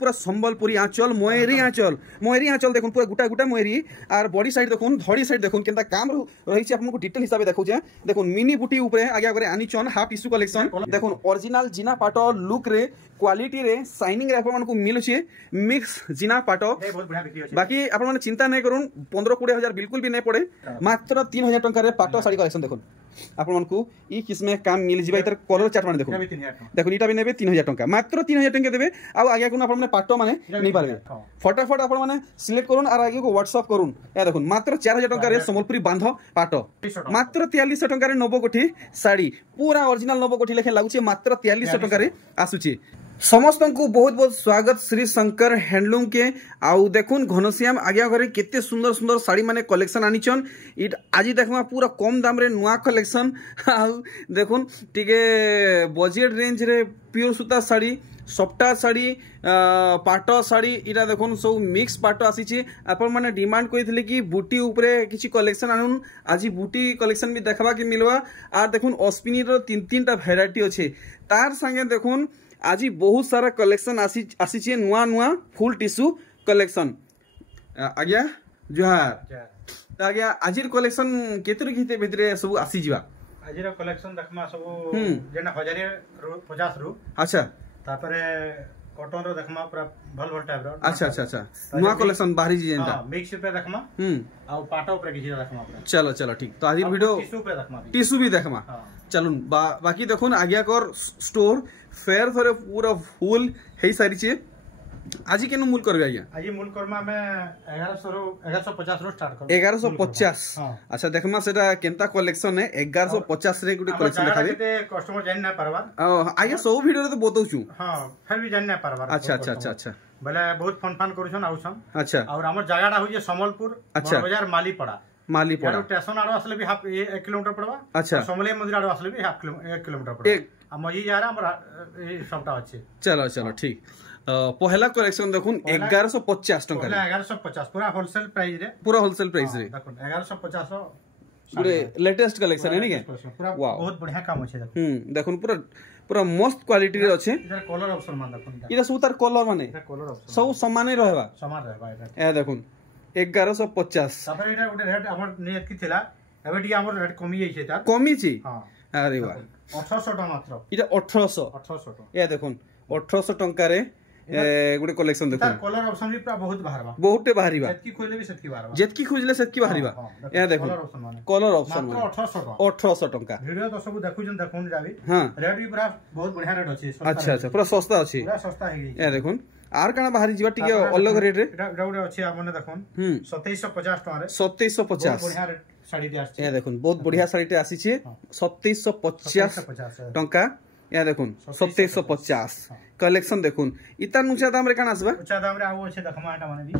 पूरा संबलपुरी आंचल मोहरी आंचल देखो पूरा गुटा गुटा मोहरी और बॉडी साइड देखो धड़ी साइड देखो केनता काम रही आपको डिटेल हिसाब से देखो देखो मिनी बुटी ऊपर आगे आगे आनीचन हाफ टिश्यू कलेक्शन देखो ओरिजिनल जिना पाट लुक रे क्वालिटी रे शाइनिंग रे आपको मिलुचे मिक्स जिना पाट बाकी आप चिंता नहीं करूँ 15-20 हजार बिल्कुल भी नहीं पड़े मात्र 3000 टंका पाट शाड़ी कलेक्शन देखो आपको ई किस्म काम मिल जाए इधर कलर चार्ट मैंने देखो देखो इटा भी नेबे 3000 टंका मात्र 3000 टंका देबे आ आगे को आपन पाट माने नहीं पारबे फटाफट आपन माने सिलेक्ट करूँ और आगे को व्हाट्सएप करूँ या देखो मात्र 4000 टंका रे संबलपुरी बांध पाट मात्र 4300 टंका रे नवकोठी साड़ी पूरा ओरिजिनल नवकोठी लेखे लागुचे मात्र 4300 टंका रे आसुची समस्त को बहुत बहुत स्वागत श्री शंकर हैंडलूम के आउ देखुन घनश्याम आज्ञा घरे केते सुंदर सुंदर साड़ी माने कलेक्शन आनीचन इट आज देखमा पूरा कम दाम रे नुआ कलेक्शन आउ देखुन टिके बजेट रेंज रे प्योर सूता साड़ी सफ्टा साड़ी पाट साड़ी इटा देखुन सब मिक्स पाट आसी आपण माने डिमांड करथिले कि बूटी ऊपरे किछि कलेक्शन आनुन आज बूटी कलेक्शन भी देखबा के मिलवा आ देखुन अश्विनी रो तीन टा वैरायटी अछि तार संगे देखुन आज बहुत सारा कलेक्शन आसी नुआ नुआ फुल टिश्यू कलेक्शन आज्ञा जुहार आज्ञा आजिर कलेक्शन केतरे केते भितरे सब आसी जिवा आजिर कलेक्शन देखमा सब जेना 1050 रु अच्छा तापरे कॉटन रो देखमा पूरा भल भल टाइप रो अच्छा अच्छा अच्छा नुआ कलेक्शन बाहरी जेंटा हां मिक्स पे देखमा आ पाटो पे किछि देखमा चलो चलो ठीक तो आजिर वीडियो टिश्यू भी देखमा चलून बाकी देखुन आज्ञा कर स्टोर फेयर थरे पूरा फुल हेई सारी छे आज केनु मूल करबे आज्ञा आज मूल करमा में 1150 रो स्टार्ट कर 1150 अच्छा देखमा सेटा केनता कलेक्शन है 1150 रे गुडी कलेक्शन देखाबे कस्टमर जान ना परबार आज्ञा सब वीडियो रे तो बतौ छु हां फिर भी जान ना परबार अच्छा अच्छा अच्छा अच्छा बोले बहुत फन करूछन आउछन अच्छा और हमर जगहटा होय संबलपुर बाजार मालीपड़ा स्टेशन आरो असले भी हाफ 1 किलोमीटर पड़वा अच्छा समले मंदिर आरो असले भी हाफ 1 किलोमीटर पड़वा हम ई जा रहा हमर ए सबटा अछि चलो चलो ठीक पहला कलेक्शन देखुन 1150 टंका 1150 पूरा होलसेल प्राइस रे देखुन 1150 पूरे लेटेस्ट कलेक्शन है नी के पूरा बहुत बढ़िया काम अछि देखुन पूरा पूरा मस्त क्वालिटी रे अछि इधर कलर ऑप्शन मान देखुन इधर सब तार कलर माने सब समान ही रहबा समान रहबा ए देखुन 1150 तापर एटा गोटे रेट हमर नियत की थिला एबे टी हमर रेट कमी जाई छै ता कमी छी हां अरे वाह 1800 टका मात्र इटा 1800 ए देखुन 1800 टंका रे गुटे कलेक्शन देखुन कलर ऑप्शन भी पूरा बहुत बाहरबा बहुते बाहरीबा जेतकी खोजले भी सेतकी बाहरबा जेतकी खोजले सेतकी बाहरीबा ए देखुन कलर ऑप्शन मात्र 1800 टंका वीडियो तो सब देखुजन देखुन जाबी हां रेट भी पूरा बहुत बढ़िया रेट अछि अच्छा अच्छा पूरा सस्ता अछि पूरा सस्ता है ए देखुन आर काना बाहरी जीवा टिके अलग रेट रे एटा गोटे अछि आपने देखुन 2750 टका रे 2750 बढ़िया साड़ी दे आछि ए देखुन बहुत बढ़िया साड़ी ते आसी छे 2750 टंका या देखुन 2750 कलेक्शन देखुन इता ऊंचा दाम रे काना आसबा ऊंचा दाम रे आउ अछि देखमा एटा माने दी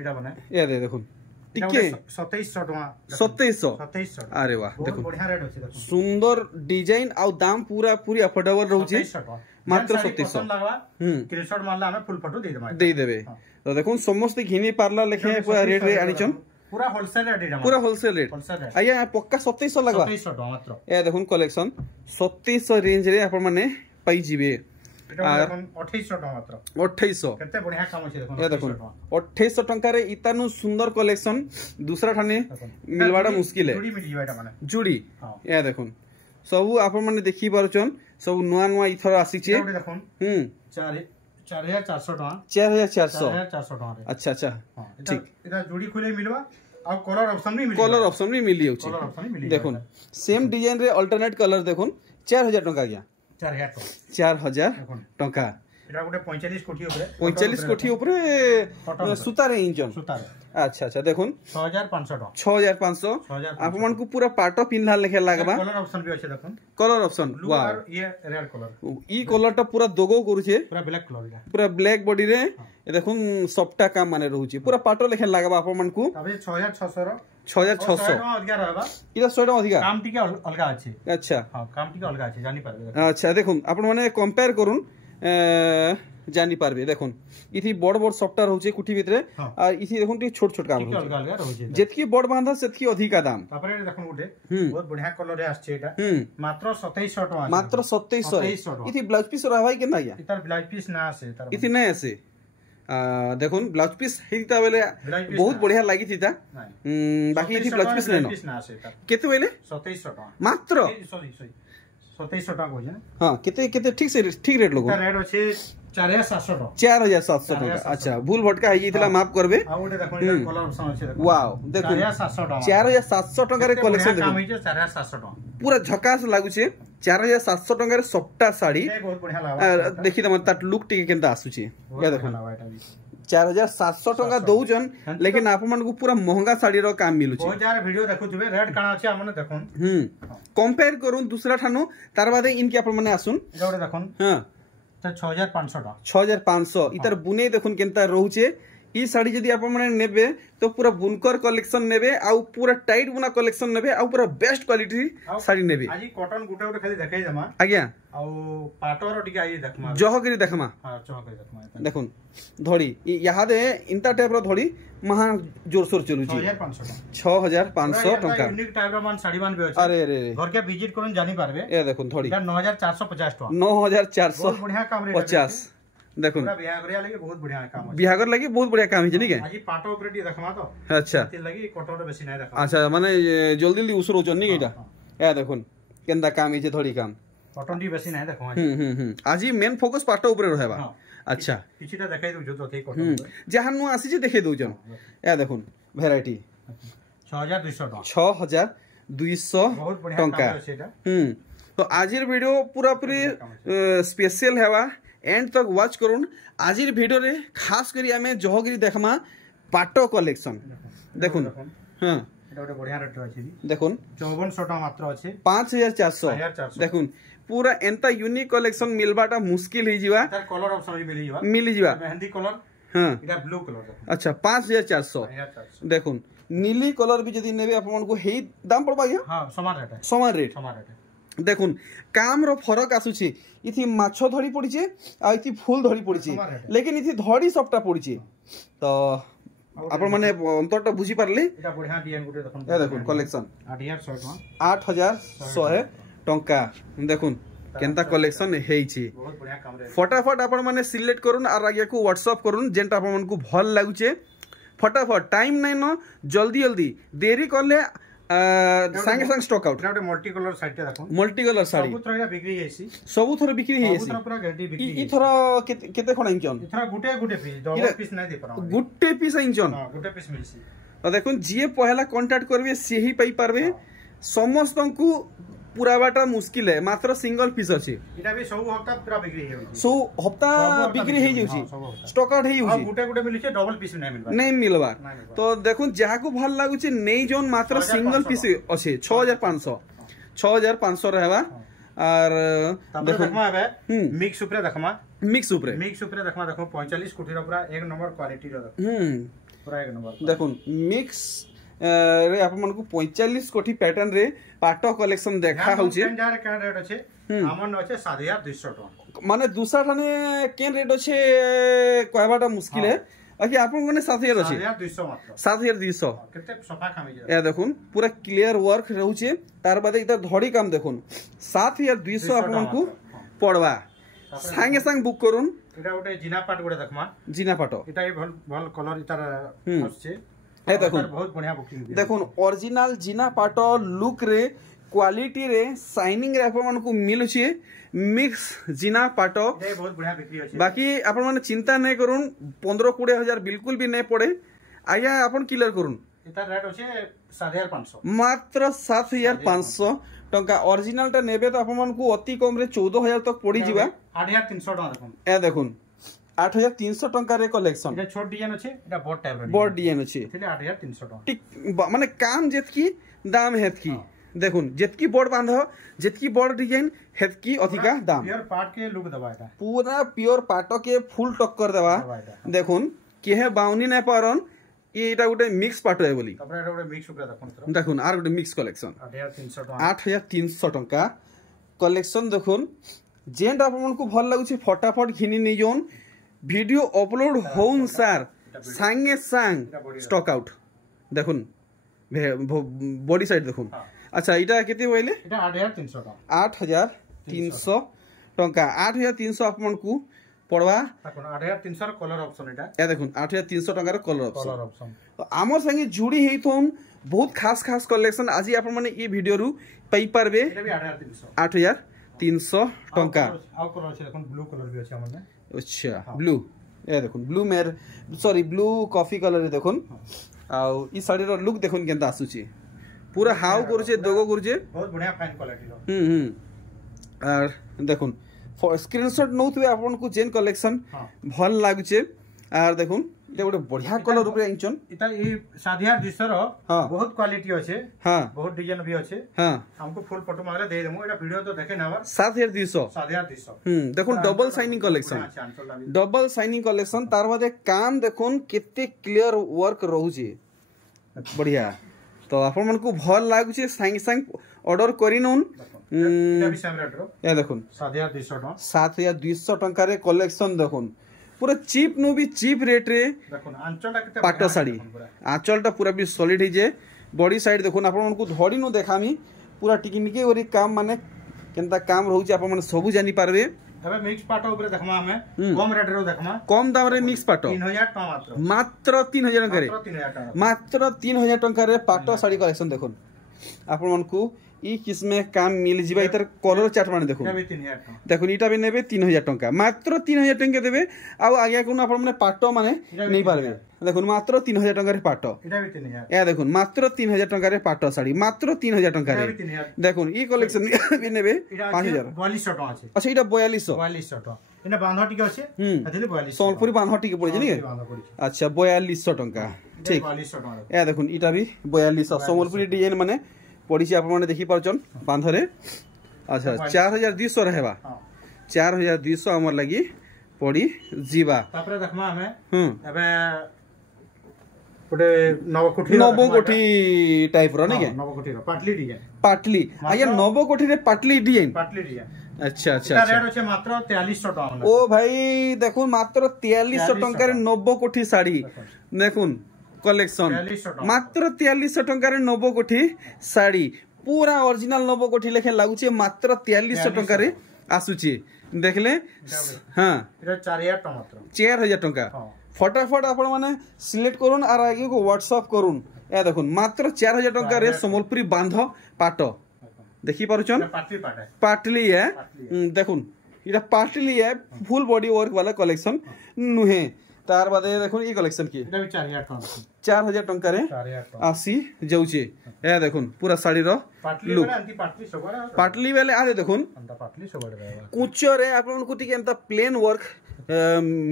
एटा बने ए देखुन टिके 2700 टका 2700 अरे वाह देखो बढ़िया रेट अछि देखो सुंदर डिजाइन आ दाम पूरा पूरी अफोर्डेबल रहउची मात्र 2700 स्क्रीनशॉट मारला हमें फुल फोटो दे देबे तो देखुन समस्त घिनी पार्लर लेखे पूरा रेट रे आनीचन पूरा होलसेल रेट आया पक्का 2700 लगवा 2700 टका मात्र ए देखुन कलेक्शन 2700 रेंज रे आपण माने पाई जिबे एटा देखुन 2800 टका मात्र 2800 केते बढ़िया काम अछि देखुन ए देखुन 2800 टंका रे इतानु सुंदर कलेक्शन दूसरा ठाने मिलवाडा मुश्किल है जुड़ी मिल जिवाटा माने जुड़ी ए देखुन सब आपण माने देखि पारुचन सब नुआ नुआ इथर आसी छे देखुन 4400 टका 4400 टका अच्छा अच्छा ठीक एटा जुड़ी खोले मिलवा आ कलर ऑप्शन भी मिली होची देखुन सेम डिजाइन रे अल्टरनेट कलर देखुन 4000 टका गया 4000 टका एटा गोटे 45 कोठी ऊपर सूता रे इंजन अच्छा अच्छा देखुन 6500 आप मन को पूरा पाटो पिन्हा लेखे लागबा कलर ऑप्शन भी अछि देखुन कलर ऑप्शन वाह ये रेड कलर ई कलर टा पूरा दोगो करूछे पूरा ब्लैक बॉडी रे देखुन सफ्टा काम माने रहूची पूरा पाटो लेखे लागबा आप मन को अबे 6600 रो 6600 अधिका रहबा इला 100 टका अधिका काम टिके अलगा अछि अच्छा हां काम टिके अलगा अछि जानि पारबे अच्छा देखुन आपण माने कंपेयर करूं जानी पारबे देखुन इथि बड़ बड़ सफ्टा रहउचे कुठी भितरे आ इथि देखुन टी छोट छोट काम रहउचे जेतकी बड़ बांधा सेतकी अधिका दाम तापरे देखुन गुटे बहुत बढ़िया कलर रे आछे एटा मात्र 2700 टका मात्र 2700 इथि ब्लाउज पीस रहबाई के नाया इतार ब्लाउज पीस ना आसे तार इथि नै आसे देखुन ब्लाउज पीस हेता बेले बहुत बढ़िया लागि थिता बाकी इथि ब्लाउज पीस नै केते बेले 2700 टका मात्र 2700 टका होय ना हां केते ठीक रेट लोगो रेट अछि 4700 टका 4700 टका अच्छा भूल भटका है इतला माफ करबे आ ओटे देखो कलर ऑप्शन अछि देखो वाओ देखो 4700 टका 4700 टका रे कलेक्शन काम होय 4700 टका पूरा झकास लागु छे 4700 टका रे सफ्टा साड़ी बहुत बढ़िया लागा देखि त मत लुक टिके केनता आसु छे या देखो 4700 टका दउजन लेकिन आप मन को पूरा महंगा साड़ी रो काम मिलु छे बहुत जार वीडियो देखुथबे रेट काना अछि हमने देखोन कंपेयर करूं दूसरा ठानो तार बादे इनके आप माने आसुन एटा देखोन हां तो 6500 टका 6500 इतर बुने देखुन केनता रहउचे ई साड़ी जदी आप माने नेबे तो पूरा बुनकर कलेक्शन नेबे आ पूरा टाइट बुना कलेक्शन नेबे आ पूरा बेस्ट क्वालिटी साड़ी नेबे आजी कॉटन गुटे गुटे खाली देखाई जमा आज्ञा आ पाटोर टिके आई देखमा जहगिरी देखमा हां जहगिरी देखमा देखुन धड़ी यहा दे इंता टाइप रो धड़ी महा जोर सोर चलु छी 6500 टका यूनिक टाइप रो मान साड़ी मान बे अछि अरे रे घर के विजिट करन जानि पारबे ए देखुन धड़ी 9450 टका 9450 बहुत बढ़िया काम रे 50 देखुन पूरा बिहागर लागि बहुत बढ़िया काम अछि बिहागर लागि बहुत बढ़िया काम छै निके आजी पाटो ऊपर टी देखमा तो अच्छा ती लागि कटोर बेसी नै देखमा अच्छा माने जल्दी जल्दी उसरो जन्नी एटा ए देखुन केनदा काम छै धड़ी काम कटन टी बेसी नै देखमा आजी मेन फोकस पाटो ऊपर रहबा अच्छा किछिटा देखाइ दउ जो तो थई कटन जहां नु आसी जे देखाइ दउ जन ए देखुन वैरायटी 6200 टका 6200 बहुत बढ़िया काम छै एटा तो आजिर वीडियो पूरा पूरी स्पेशल हेवा एंड तक वॉच करूँ आज वीडियो रे खास करी आमे जहगिरी देखमा पाटो कलेक्शन देखुन हां एटा ओटे बढ़िया रेट अछि देखुन 5400 टका मात्र अछि 5400 देखुन पूरा एंता यूनिक कलेक्शन मिलबाटा मुश्किल ही जीवा तार कलर ऑप्शन भी मिली जीवा मेहंदी कलर हां एटा ब्लू कलर अच्छा 5400 देखुन नीली कलर भी जदी नेबे आपन को हेई दाम पड़बा या हां समान रेट देखुन काम रो फरक आसुची इथि माछो धड़ी पड़िचे आ इथि फूल धड़ी पड़िचे लेकिन इथि धड़ी सबटा पड़िचे तो आपण माने अंतरटा बुझी पारले एटा बढ़िया डिजाइन गुटे देखुन ए देखुन कलेक्शन 8100 टका देखुन केनता कलेक्शन हेइची बहुत बढ़िया काम रे फटाफट आपण माने सिलेक्ट करून आ आगे को व्हाट्सएप करून जेंटा आपण मन को भल लागुचे फटाफट टाइम नै न जल्दी देरी करले संगे संग स्टॉक आउट एटा मल्टी कलर साड़ी देखो मल्टी कलर साड़ी सब थोड़ा बिक्री हेसी सब थोड़ा बिक्री हेसी सब पूरा गारंटी बिक्री ई थोड़ा केते खणा इंचन ई थोड़ा गुटे पीस डबल पीस नै दे पारा गुटे पीस इंचन हां गुटे पीस मिलसी तो देखुन जे पहला कांटेक्ट करबे से ही पाई पारबे समस्त को पूरा बाटा मुश्किल है मात्र सिंगल पीस अछि इटा भी सब हफ्ता पूरा बिक्री हे सो हफ्ता बिक्री हे जाउची स्टॉक आउट हे जाउची गुटे मिली छे डबल पीस नै मिलबा तो देखुन जहा को भल लागुची नै जोन मात्र सिंगल पीस अछि 6500 रहबा और देखो मिक्स ऊपर देखमा मिक्स ऊपर देखो 45 कोटी रो पूरा एक नंबर क्वालिटी रो पूरा एक नंबर देखुन मिक्स रे आप मन को 45 कोटी पैटर्न रे पाटो कलेक्शन देखा होचे जार का रेट अछि हमन अछि 7200 टका माने दूसरा ठाने केन रेट अछि कहबाटा मुश्किल है अखि आपन कोने 7000 अछि 7200 मात्र 7200 केते सफा खामी जे ए देखुन पूरा क्लियर वर्क रहउचे तार बाद इधर धड़ी काम देखुन 7200 आपन को पड़वा संगे संग बुक करूं एटा ओटे जिना पाट गोटे देखमा जिना पाटो एटा भल कलर इतार अछि ए देखुन बहुत बढ़िया बुकिंग देखुन ओरिजिनल जिना पाटो लुक रे क्वालिटी रे शाइनिंग रे आपन को मिलु छी मिक्स जिना पाटो ए बहुत बढ़िया बिक्री अछि बाकी आपन माने चिंता नै करूं 15-20 हजार बिल्कुल भी नै पड़े आया आपन क्लियर करूं एता रेट अछि 7500 मात्र 7500 टका ओरिजिनल ता नेबे तो आपन को अति कम रे 14000 तक पड़ी जिबा 8300 टका देखुन ए देखुन 8300 टका रे कलेक्शन एटा छोट डिजाइन अछि एटा बड़ टाइप रे बड़ डिजाइन अछि थिले 8300 टका ठीक माने काम जेतकी दाम हेतकी देखुन जेतकी बड़ बांध जेतकी बड़ डिजाइन हेतकी अधिका दाम प्योर पाट के लुक दबा एटा पूरा प्योर पाटो के फुल टक्कर देबा देखुन केहे बाउनी नै पारन एटा गोटे मिक्स पाटो है बोली तबरे एटा गोटे मिक्स ऊपर देखुन आर गोटे मिक्स कलेक्शन 8300 टका कलेक्शन देखुन जेंट आपन को भल लागुची फटाफट घिनी नै जोन ভিডিও অপলোড হউন স্যার সাঙ্গে সাং স্টক আউট দেখুন বডি সাইড দেখুন আচ্ছা এটা কেতে বইলে এটা 8300 টাকা 8300 টঙ্কা 8300 ଆପଣଙ୍କୁ পড়বা দেখুন 8300 ର কলর অপশন এটা এ দেখুন 8300 টাকার কলর অপশন তো আমার সঙ্গে জুড়ি হেইথন বহুত খাস খাস কালেকশন আজি আপন মানে এই ভিডিও রু পাই পারবে এটা বি 8300 টঙ্কা আউ কলর আছে দেখুন ব্লু কলর বি আছে আমানে আচ্ছা ব্লু এ দেখুন ব্লু মের সরি ব্লু কফি কলর দেখুন আউ ই শাড়ির লুক দেখুন কেনতা আসুছি পুরা হাউ করছে দগো করছে বহুত বঢ়িয়া ফাইন কোয়ালিটি র আর দেখুন স্ক্রিনশট নউথবে আপনকু জেন কালেকশন ভাল লাগুছে আর দেখুন এটা গোটে বঢ়িয়া কলর উপরে আইছন এটা এই 7200 র বহুত কোয়ালিটি আছে হ্যাঁ বহুত ডিজাইন भी আছে হ্যাঁ हमको फुल फोटो मागले दे देमु এটা ভিডিও তো দেখে নাবার 7200 দেখুন double shining collection double shining collection তার বাদে কাম দেখুন কেতে ক্লিয়ার ওয়ার্ক রহুছে বঢ়িয়া তো আপন মানকু ভাল লাগুছে সাইং সাইং অর্ডর করি নউন এটা বি সেম রেট র এ দেখুন 7200 টাকা 7200 টাকার কালেকশন দেখুন पूरा चीप नु भी चीप रेट रे देखुन आंचलटा केते पाटो साड़ी आंचलटा पूरा भी सॉलिड ही जे बॉडी साइड देखुन आपन को धड़ी नु देखामी पूरा टिकिनिके ओरी काम माने केनता काम रहउ जे आपन माने सबु जानि पारबे तबे मिक्स पाटो ऊपर देखमा हमें कम रेट रे देखमा कम दाम रे मिक्स पाटो 3000 टका मात्र 3000 टका रे मात्र 3000 टका रे पाटो साड़ी कलेक्शन देखुन आपन मन को ई किस्मे काम मिल जिबा इतर कलर चार्ट माने देखो देखो इटा भी नेबे 3000 टंका मात्र 3000 टंका देबे आ आगे कोन आपन माने पाटो माने नै पारबे देखो मात्र 3000 टंका रे पाटो इटा भी 3000 ए देखो मात्र 3000 टंका रे पाटो साड़ी मात्र 3000 टंका रे देखो ई कलेक्शन भी नेबे 5000 4200 टका আছে अच्छा इटा 4200 टका इना बांधा टिके আছে अथिले 4200 सोनपुरी बांधा टिके पड़े जनी अच्छा 4200 टंका ठीक 4200 टका ए देखो इटा भी 4200 सोनपुरी डिजाइन माने पड़ी आप देखी पार्चन बांधरे अच्छा 4200 रहेबा 4200 हमर लगी पड़ी जीवा तापरे देखमा हमें एबे गोटे नवकोठी टाइप रो नहीं के नवकोठी रो पाटली डिजाइन पाटली आया नवकोठी रे पाटली डिजाइन अच्छा अच्छा रेट होचे मात्र 4300 टका ओ भाई देखो मात्र 4300 टका रे नवकोठी साड़ी देखुन कलेक्शन मात्र 4300 टंका रे नवकोठी साड़ी पूरा ओरिजिनल नवकोठी लेखे लागुचे मात्र 4300 टंका रे आसुची देखले हां एटा 4000 टका मात्र 4000 टंका फटाफट आपण माने सिलेक्ट करून और आगे को व्हाट्सएप करून ए देखुन मात्र 4000 टंका रे समलपुरी बांध पाटो देखि पारुचन पाटली है देखुन इटा पाटली है फुल बॉडी वर्क वाला कलेक्शन नुहे तार बादे देखो ई कलेक्शन की এটা 4000 टका 4000 टंका रे आसी जाउचे ए देखुन पूरा साड़ी रो पाटली वाला अंति पाटली सबरा पाटली वाले आदे देखुन अंता पाटली सबरा रहबा कुचो रे आपन को टिके अंता प्लेन वर्क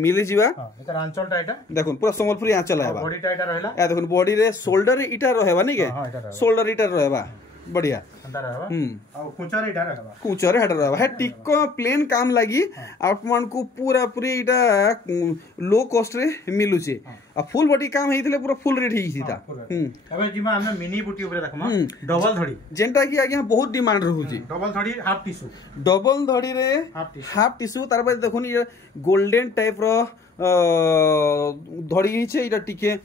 मिले जीवा हां एकर आंचलटा एटा देखुन पूरा संबलपुरी आंचल आबा बॉडी टाइटा रहला ए देखुन बॉडी रे शोल्डर इटा रहबा नहीं के शोल्डर इटा रहबा बढ़िया अंता रहबा और कुचरे इटा रहबा कुचरे हट रहबा है टिको प्लेन काम लागी आपमन को पूरा पूरी इटा लो कॉस्ट रे मिलुचे आ फुल बॉडी काम हेइतले पूरा फुल रेट हेइसिता अबे जिमा हमने मिनी बूटी ऊपर देखमा डबल धड़ी जेंटा की आगे बहुत डिमांड रहउची डबल धड़ी हाफ टिश्यू डबल धड़ी रे हाफ टिश्यू तार बाद देखुन ये गोल्डन टाइप रो धड़ी हिचे इटा टिके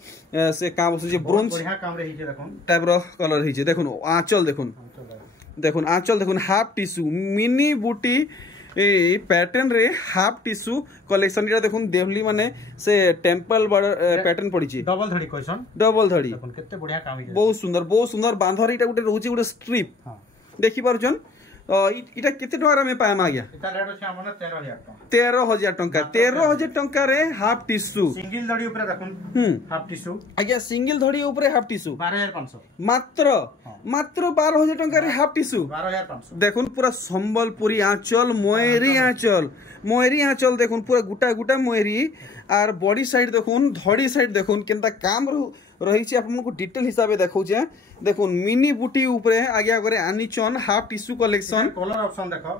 से काम से ब्रोंज बढ़िया काम रे हिचे देखुन टाइप रो कलर हिचे देखुन आंचल देखुन देखुन आंचल देखुन हाफ टिश्यू मिनी बूटी ए पैटर्न रे हाफ टिश्यू कलेक्शन इटा देखुन देवली माने से टेंपल पैटर्न पड़ी छी डबल धड़ी कइसन डबल धड़ी देखुन केते बढ़िया काम हिचे बहुत सुंदर बांधर इटा गुटे रहउची गुटे स्ट्रिप देखि पारुचन इटा केते टका में पाएम आ गया इटा रेट अछि हमन 13000 टका 13000 टका 13000 टका रे हाफ टिश्यू सिंगल धड़ी ऊपर देखुन हाफ टिश्यू आज्ञा सिंगल धड़ी ऊपर हाफ टिश्यू 12500 मात्र 12000 टका रे हाफ टिश्यू 12500 देखुन पूरा संबलपुरी आंचल मोयरी आंचल देखुन पूरा गुटा गुटा मोयरी और बॉडी साइड देखुन धड़ी साइड देखुन केनता काम रही छी आपन को डिटेल हिसाब से देखौ जे देखुन मिनी बूटी ऊपरे आगे आगे आनीचन half tissue collection colour option देखो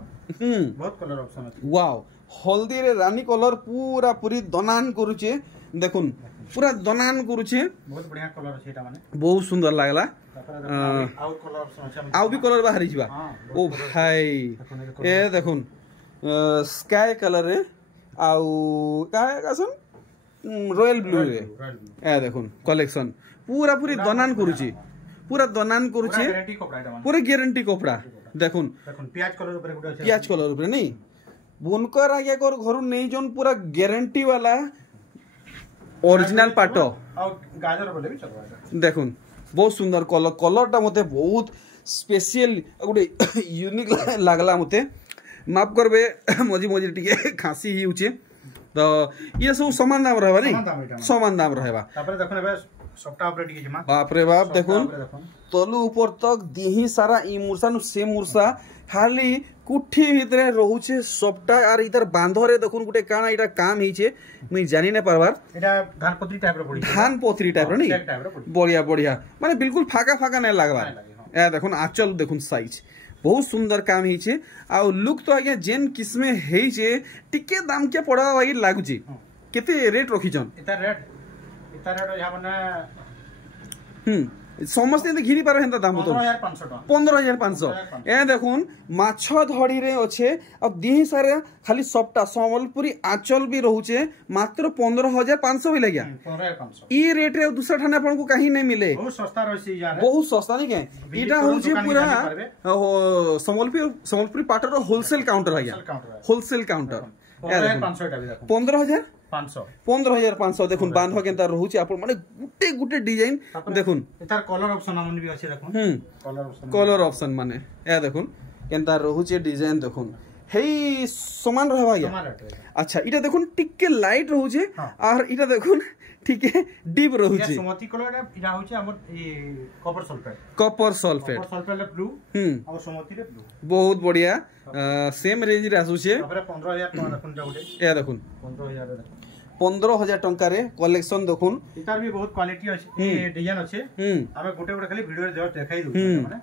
बहुत कलर ऑप्शन अछि वाओ हल्दी रे रानी कलर पूरा पूरी दनान करूचे देखुन पूरा दनान करूचे बहुत बढ़िया कलर अछि एटा माने बहुत सुंदर लागला आउट कलर ऑप्शन अछि आउ भी कलर बाहरी जिबा ओ भाई ए देखुन स्काई कलर रे आउ का सन रॉयल ब्लू रे ए देखुन कलेक्शन पूरा पूरी दनान करूची पूरा दनान करूची पूरा गारंटी कपड़ा देखुन पियाज कलर ऊपर नहीं बुनकर आगे कर घर नहीं जोन पूरा गारंटी वाला ओरिजिनल पाटो देखुन बहुत सुंदर कलर कलरटा मते बहुत स्पेशल गोटे यूनिक लागला मते माफ करबे मझी मझी टिके खांसी ही होचे तो ये सब समान दाम रहबा नहीं समान दाम रहबा तापर देखन बे सबटा ऊपर टिके जमा बाप रे बाप देखुन तलु ऊपर तक दिही सारा ई मुरसा नु से मुरसा खाली कुठी भितरे रहउचे सबटा आर इधर बांधरे देखुन गुटे काना इटा काम हिचे मुई जानि नै परबार एटा धान पोथरी टाइप रो पड़ी धान पोथरी टाइप रो नहीं बढ़िया बढ़िया माने बिल्कुल फाका फाका नै लागबा ए देखुन आंचल देखुन साइज बहुत सुंदर काम हिचे आ लुक तो आगे जेन किस्मे हेइचे टिके दाम के पड़वा वाई लागुची केते रेट रखिछन इता रेट या माने समस्ते घिरी पार हेंता दाम तो 15,500 ए देखुन माछ धड़ी रे अच्छे आ दिही सारे खाली सबटा संबलपुरी आंचल भी रहउचे मात्र 15,500 भी लगिया 15,500 ई रेट रे दूसरा ठाने आपन को कहीं नहीं मिले बहुत सस्ता रहसी यार बहुत सस्ता नहीं के इटा होचे पूरा संबलपुरी पाटर होलसेल काउंटर है होलसेल काउंटर 15,500 देखुन बांध केनता रहउची आपन माने गुटे गुटे डिजाइन देखुन एतार कलर ऑप्शन हमन भी अछि देखुन कलर ऑप्शन माने ए देखुन केनता रहउची डिजाइन देखुन हेई समान रहबा या अच्छा इटा देखुन टिके लाइट रहउची और इटा देखुन ठीके डीप रहउची सुमति कलर इटा होची हमर ई कॉपर सल्फेट ब्लू और सुमति रे ब्लू बहुत बढ़िया सेम रेंज रे आसुचे 15,000 टका देखुन जाउटे ए देखुन 15,000 टंका रे कलेक्शन देखुन इतार भी बहुत क्वालिटी अछि डिजाइन अछि हमें गोटे गोटे खाली वीडियो रे जस्ट देखाई दउ माने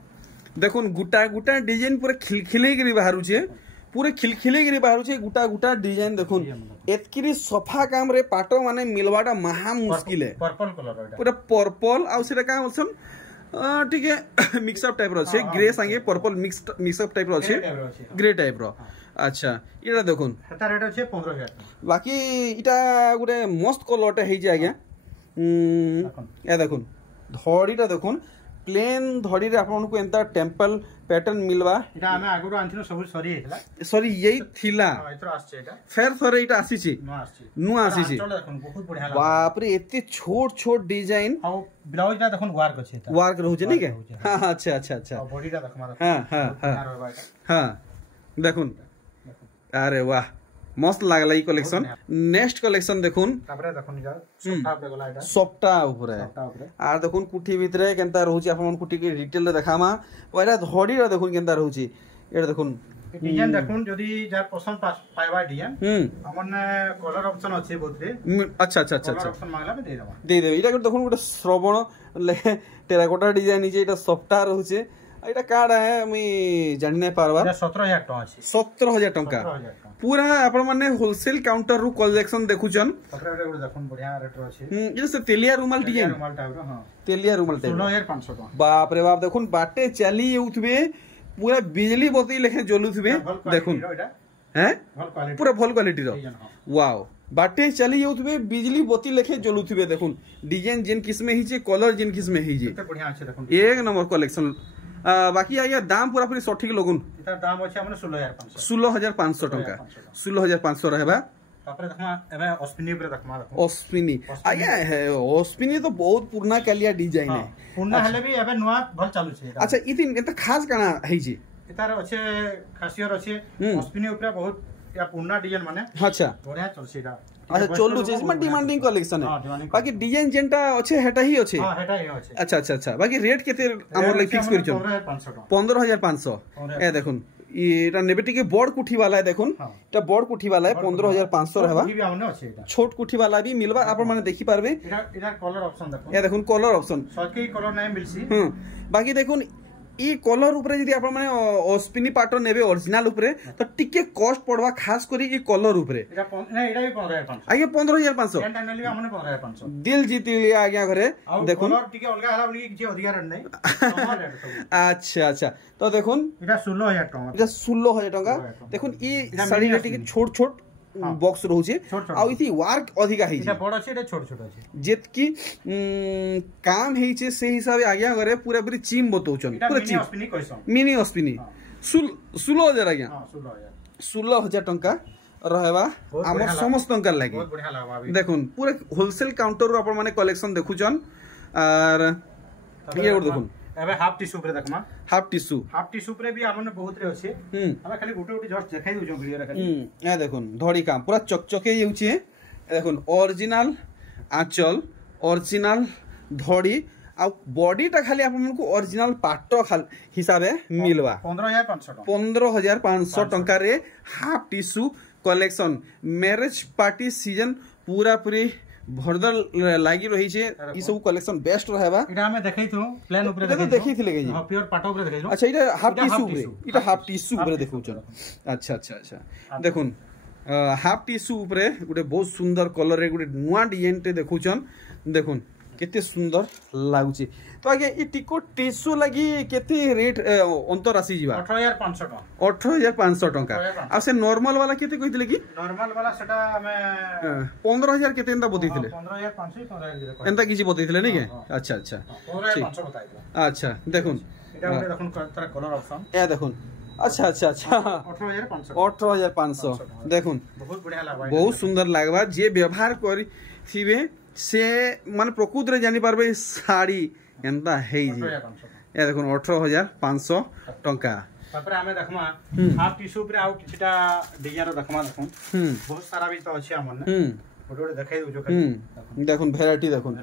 देखुन गुटा गुटा डिजाइन पूरा खिलखिले गिरी बाहरुचे पूरे खिलखिले गिरी बाहरुचे गुटा गुटा डिजाइन देखुन एतकिरी सफा काम रे पाटो माने मिलवाटा महा मुश्किल है पर्पल कलर पूरा पर्पल आ सेटा का बोलसन ठीक है मिक्स अप टाइप रो छे ग्रे संगे पर्पल मिक्स अप टाइप रो छे ग्रे टाइप रो अच्छा इटा देखुन एटा रेट अछि 15,000 बाकी इटा गुटे मस्त कलरटे हेइ जे आज्ञा ए देखुन धड़ीटा देखुन प्लेन धड़ी रे आपन को एंता टेंपल पैटर्न मिलवा इटा हमें आगुरो आनथिनो सब सरी हेतला सरी यही थिला इतरो आछे एटा फेर थरे इटा आसीची नु आसीची बहुत बढ़िया बाप रे एते छोट छोट डिजाइन आ ब्लाउज ना देखुन वर्क अछि एटा वर्क रहउचे नै के हां अच्छा अच्छा अच्छा और बॉडीटा देख मारा हां हां देखुन अरे वाह मस्त लागला ई कलेक्शन नेक्स्ट कलेक्शन देखुन तापरे देखुन जा सफ्टा पे गला एटा सफ्टा ऊपर आर देखुन कुठी भितरे केनता रहउची आपन कुठी के डिटेल देखामा ओरा धड़ी रे देखुन केनता रहउची एटा देखुन डिजाइन देखुन जदी जार पसंद पाइबा डिजाइन हमन कलर ऑप्शन अछि बहुत रे अच्छा अच्छा अच्छा अच्छा ऑप्शन मांगला में दे देबे इटा देखुन गोटे श्रवण टेराकोटा डिजाइन जे इटा सफ्टा रहउचे एटा काडा है मुई जानि नै पारबा 17,000 टका अछि 17,000 टका पूरा आपण माने होलसेल काउंटर रु कलेक्शन देखुचन तापर एटा देखुन बढ़िया रेट रो अछि ये से तेलिया रुमाल डिजाइन रुमाल टाइप रो हां तेलिया रुमाल टाइप 16,500 टका बाप रे बाप देखुन बाटे चली उठबे पूरा बिजली बत्ती लेखे जलुथबे देखुन हैं पूरा भल क्वालिटी रो वाओ बाटे चली जाउथबे बिजली बत्ती लेखे जलुथबे देखुन डिजाइन जिन किस्म हिचे कलर जिन किस्म हिचे केते बढ़िया अछि देखुन एक नंबर कलेक्शन बाकी आया दाम पूरा पूरी सठिक लगुन इतार दाम अछि हमने 16,500 16,500 टका 16,500 रहबा तापर देखमा एबे ऑस्पिनी पर देखमा ऑस्पिनी आया है ऑस्पिनी तो बहुत पुराना कालिया डिजाइन है पुराना हले भी एबे नवा भल चालू छे अच्छा इतिन एत खास काना है जी इतार अच्छे खासियत अच्छे ऑस्पिनी ऊपर बहुत या पुराना डिजाइन माने अच्छा बढ़िया चलछे एटा अच्छा चलू जे इसमें डिमांडिंग कलेक्शन है बाकी डिजाइन जेंटा अच्छे हेटा ही अच्छे हां हेटा ही अच्छे अच्छा अच्छा अच्छा बाकी रेट केते हमर लाइक फिक्स करिछो 15,500 ए देखुन एटा नेबे टिके बड़ कुठी वाला है देखुन एटा बड़ कुठी वाला है 15,500 रहबा भी हमने अच्छे एटा छोट कुठी वाला भी मिलबा आपन माने देखि पारबे एटा कलर ऑप्शन देखो ए देखुन कलर ऑप्शन सके कलर नै मिलसी बाकी देखुन ई कलर ऊपर यदि आपण माने ऑस्पिनी पाटो नेबे ओरिजिनल ऊपर तो टिके कॉस्ट पड़वा खास करी ई कलर ऊपर एटा नै एटा भी 15,500 आगे 15,500 टेन टाइनली हमने 15,500 दिल जीत लिया आज्ञा घरे देखुन कलर टिके अलगा हला बोली जे अधिकार नै समान रेट सब अच्छा अच्छा तो देखुन एटा 16,000 टका एटा 16,000 टका देखुन ई साड़ी रे टिके छोट छोट बॉक्स रहउछे आ इति वर्क अधिका हे एटा बड़ अछि एटा छोट छोट अछि जेतकी काम हेइछे से हिसाबे आज्ञा करे पूरा पूरी चीम बतौछन पूरा चीम मिनी अस्पिनी 16000 आज्ञा हां 16000 टंका रहबा हमर समस्त टंका लागि बहुत बढ़िया लागबा देखुन पूरा होलसेल काउंटर रो अपन माने कलेक्शन देखुछन और ये और देखुन एबे हाफ टिश्यू पर देखमा हाफ टिश्यू पर भी हमन बहुत रे अछि हमें खाली गुटे गुटे जस्ट देखाइ दउ वीडियो रे खाली ए देखुन धड़ी काम पूरा चकचके जाउछे देखुन ओरिजिनल आंचल ओरिजिनल धड़ी आ बॉडी टा खाली आपन को ओरिजिनल पाटो हिसाबे मिलवा 15500 टंका रे half tissue collection marriage party season पूरा पूरी भरदल लागि रही छे ई सब कलेक्शन बेस्ट रहबा इटा हमें देखै थु प्लान ऊपर देखै थिले जी हां प्योर पाटो ऊपर देखै छु अच्छा इटा हाफ टिश्यू ऊपर इटा हाफ टिश्यू ऊपर देखौ छ अच्छा देखुन हाफ टिश्यू ऊपर गुटे बहुत सुंदर कलर रे गुटे नुवा डिजाइन ते देखौ छन देखुन केते सुंदर लागुची तो आगे ई टिको टिश्यू लागि केते रेट अंतर आसी जीवा 18500 टंका आ से नॉर्मल वाला केते कहितले की नॉर्मल वाला सेटा हमें 15000 केते एंदा बतैथिले 15500 15000 एंदा किछि बतैथिले नै के अच्छा 15500 बताइला अच्छा देखुन एटा ओटे देखुन तारा कलर ऑप्शन ए देखुन अच्छा 18500 देखुन बहुत बढ़िया लागबा बहुत सुंदर लागबा जे व्यवहार करी थिबे से माने प्रकृत रे जानि पारबे साड़ी एंता हे जी ए देखुन 18500 टंका तापर हमें देखमा हाफ टिश्यू पर आउ किछटा डिजाइन देखमा देखुन बहुत सारा भी तो अछि हमन ने फोटो देखाइ दउ जो देखुन वैरायटी देखुन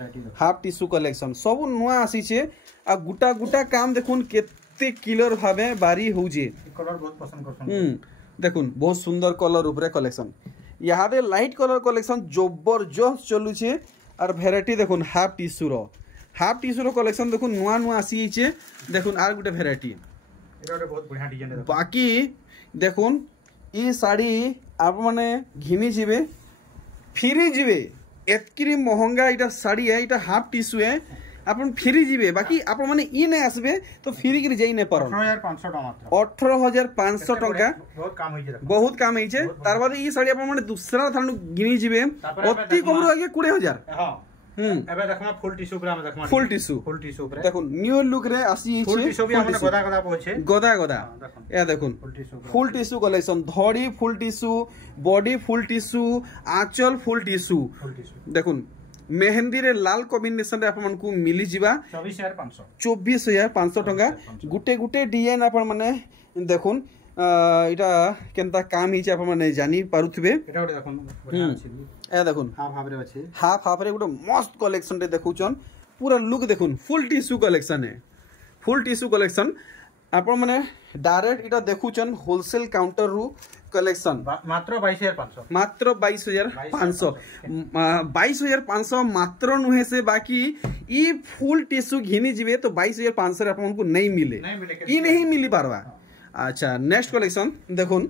हाफ टिश्यू कलेक्शन सब नुवा आसी छे आ गुटा गुटा काम देखुन केते क्लियर भाबे बारी होउजे कलर बहुत पसंद करछन देखुन बहुत सुंदर कलर ऊपर कलेक्शन यहाँ दे लाइट कलर कलेक्शन जबरदस्त चलु छे और वैरायटी देखुन हाफ टिश्यू रो कलेक्शन देखुन नुआ नुआ आसी छे देखुन आर गुटे वैरायटी एटा बहुत बढ़िया डिजाइन है बाकी देखुन ई साड़ी आप माने घिनी जिवे फिरी जिवे एतकी महंगा इटा साड़ी है इटा हाफ टिश्यू है अपन फिरी जिवे बाकी आप माने ई नै आसबे तो फिरी के जाई नै परन 18500 टंका बहुत काम होई छे तार बाद ई साड़ी अपन माने दूसरा थानु गिनी जिवे अति कम रह गए 20000 हां एबे देखमा फुल टिश्यू पर हम देखमा फुल टिश्यू पर देखो न्यू लुक रे आसी छे फुल टिश्यू भी हमने गदा गदा पहुंचे गदा ए देखुन फुल टिश्यू कलेक्शन धड़ी full tissue body full tissue आंचल फुल टिश्यू देखुन मेहंदी रे लाल कॉम्बिनेशन रे आपन को मिली जिबा 24500 टंका गुटे गुटे डिजाइन आपन माने देखुन इटा केनता काम हिचे आपन माने जानि पारुथबे एटा ओटे देखुन बढ़िया अछि ए देखुन हाफ रे गुटे मस्त कलेक्शन रे देखुचन पूरा लुक देखुन फुल टिश्यू कलेक्शन आपन माने डायरेक्ट इटा देखुचन होलसेल काउंटर रु कलेक्शन मात्र 22500 मात्र नुहे से बाकी ई फुल टिश्यू घिनी जिवे तो 22500 रे आपन को नहीं मिले ई नहीं मिली पारबा अच्छा नेक्स्ट कलेक्शन देखुन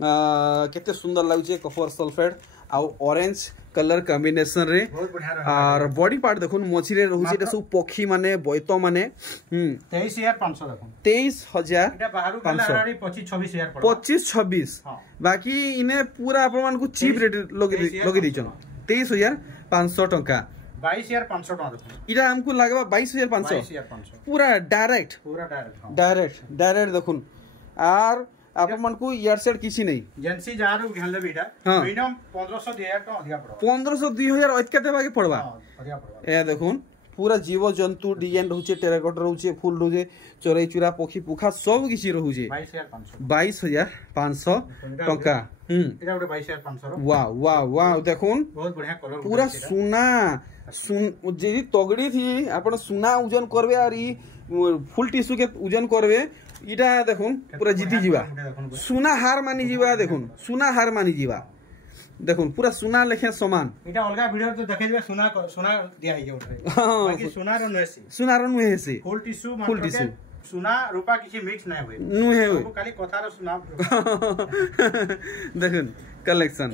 केते सुंदर लागुचे कपर सल्फेट आ ऑरेंज कलर कॉम्बिनेशन रे और बॉडी पार्ट देखुन मछी रे रहउचे त सब पक्षी माने बयतो माने 23500 देखुन 23000 एटा बाहरु कलर 25000 पड़ो 25-26 बाकी इने पूरा अपन को चीप रेट लगे दिचन 23500 टंका 22500 टंका देखुन इरा हमको लागबा 22500 पूरा डायरेक्ट देखुन और आपन मन को यार सेट किसी नहीं एजेंसी जारू घनले बेटा मिनिमम 1500 2000 टका अधिका पड़ो 1500 2000 अटका देबा के पड़बा अधिका पड़बा ए देखुन पूरा जीव जंतु डिजाइन रहउचे टेराकोट रहउचे फूल रहउचे चोरई चुरा पखी पुखा सब किछि रहउचे 22500 टका एटा ओटे 22500 वाह देखुन बहुत बढ़िया कलर पूरा सुन जे तगड़ी थी आपण सुना ओजन करबे और ई फुल टिश्यू के ओजन करबे इटा देखुन पूरा जीती जीवा सुना हार मानी जीवा देखुन पूरा सुना लेखे समान इटा अलगा वीडियो तो देखे जेबे सुना दिया है उठे बाकी सुना रो नुहे से फुल टिश्यू सुना रूपा किछि मिक्स नै होय नुहे होय खाली कथा रो सुना देखुन कलेक्शन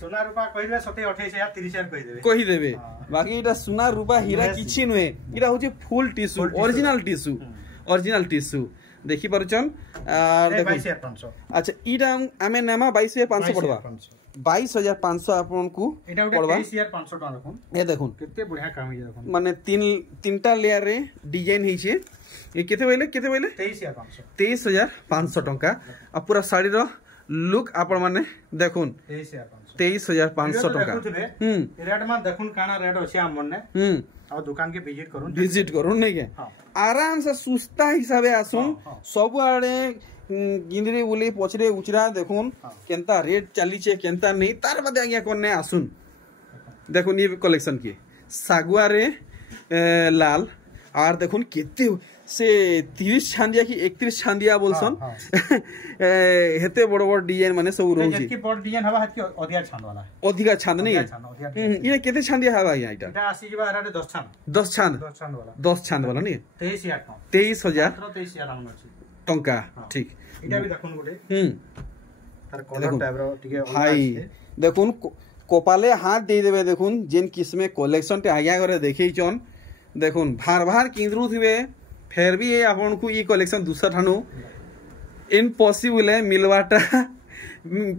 सुना रूपा कहिबे 27-28000 30000 कहि देबे बाकी इटा सुना रूपा हीरा किछि नुहे इटा होचे फुल टिश्यू ओरिजिनल टिश्यू देखि पारुचन 22500 अच्छा इटा आमे नेमा 22500 पड़वा 22,500 आपको पड़वा 23,500 टका देखुन ए देखुन केते बढ़िया काम है देखुन माने तीनटा लेयर रे डिजाइन हिचे ये केते बोले 23,500 टका आ पूरा साड़ी रो लुक आपण माने देखुन 23,500 टका रेट में देखुन काना रेट अछि हम ने और दुकान के विजिट करूँ नहीं के आराम से सुस्ता हिसाबे आसुन सब आड़े गिंदरी बोली पछरे उचरा देखुन केनता रेट चली छे केनता नहीं तार बादे आज्ञा करने आसुन देखुन ये कलेक्शन की सागुआ रे लाल और देखुन केते से 30 छांदिया की 31 छांदिया बोलसन हेते बड़ बड़ डिजाइन माने सब रहू छी जेकी बड़ डिजाइन हवा हत अधिका छांद वाला अधिका छांद नहीं ये केते छांदिया हवा या एटा आसी जबा रे 10 छांद वाला नहीं 23,000 टंका ठीक एटा भी देखुन गोटे तार कलर टाइप रो टिके भाई देखुन कोपाले हाथ दे देबे देखुन जेन किस्मे कलेक्शन टे आज्ञा करे देखै छन देखुन भार किंद्रु थिबे फिर भी ये आपन को ये कलेक्शन दूसरा ठानु इम्पॉसिबल है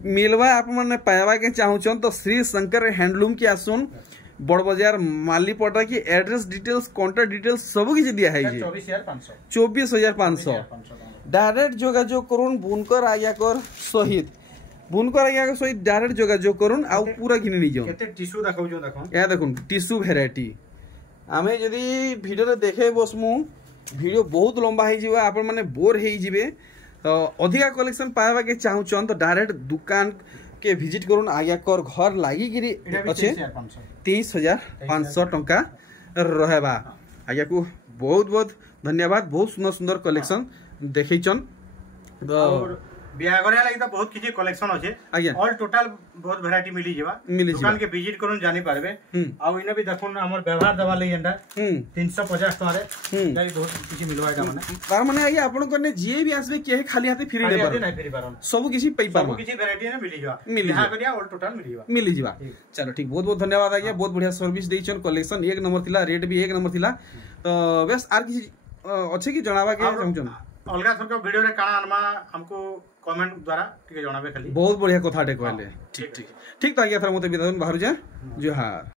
मिलवा आप मैंने पाया के चाहून तो श्री शंकर हैंडलूम की आसुन बड़ बाजार मालीपटा की एड्रेस डिटेल्स कॉन्टैक्ट डिटेल्स सब किसी दिया है 24,500 डायरेक्ट जोगाजोग करुन बुनकर आज्ञाकर सहित डायरेक्ट जोगाजोग करुन आ पूरा घिनि नि जाओ टिश्यू देखौ जो देखो या देखुन टिश्यू वेराइटी आमे जदी वीडियो रे देखे बसमु वीडियो बहुत लंबा हो जाए आप मैंने बोर हो जाए तो अधिका कलेक्शन पाइबा के चाहून तो डायरेक्ट दुकान के विजिट करूँ आज्ञा कर घर लगिकी अच्छे 23,500 टंका रहबा आज्ञा को बहुत बहुत धन्यवाद बहुत सुंदर सुंदर कलेक्शन देखैछन तो बियागरिया लागि त बहुत किछि कलेक्शन अछि ऑल टोटल बहुत वैरायटी मिली जेबा दुकान के विजिट करून जानि पारबे आ इने भी देखुन हमर व्यवहार देवा लई एंडा 350 टका रे जाई बहुत किछि मिलवा एटा माने तार माने आगे आपन करने जे भी आसबे के खाली हाथे फ्री दे पार नहीं फ्री पारन सब किछि पई पार सब किछि वैरायटी ने मिली जेबा बियागरिया ऑल टोटल मिली जेबा चलो ठीक बहुत बहुत धन्यवाद आगे बहुत बढ़िया सर्विस देइछन कलेक्शन एक नंबर थिला रेट भी एक नंबर थिला तो बस आर किछि अच्छे की जणावा के चाहूछन अलगा थरका वीडियो रे काना आनमा हमको कमेंट द्वारा टिके जणाबे खाली बहुत बढ़िया कथाटे कहले ठीक तो आज्ञा थर मते बिदान बाहर जा जोहार।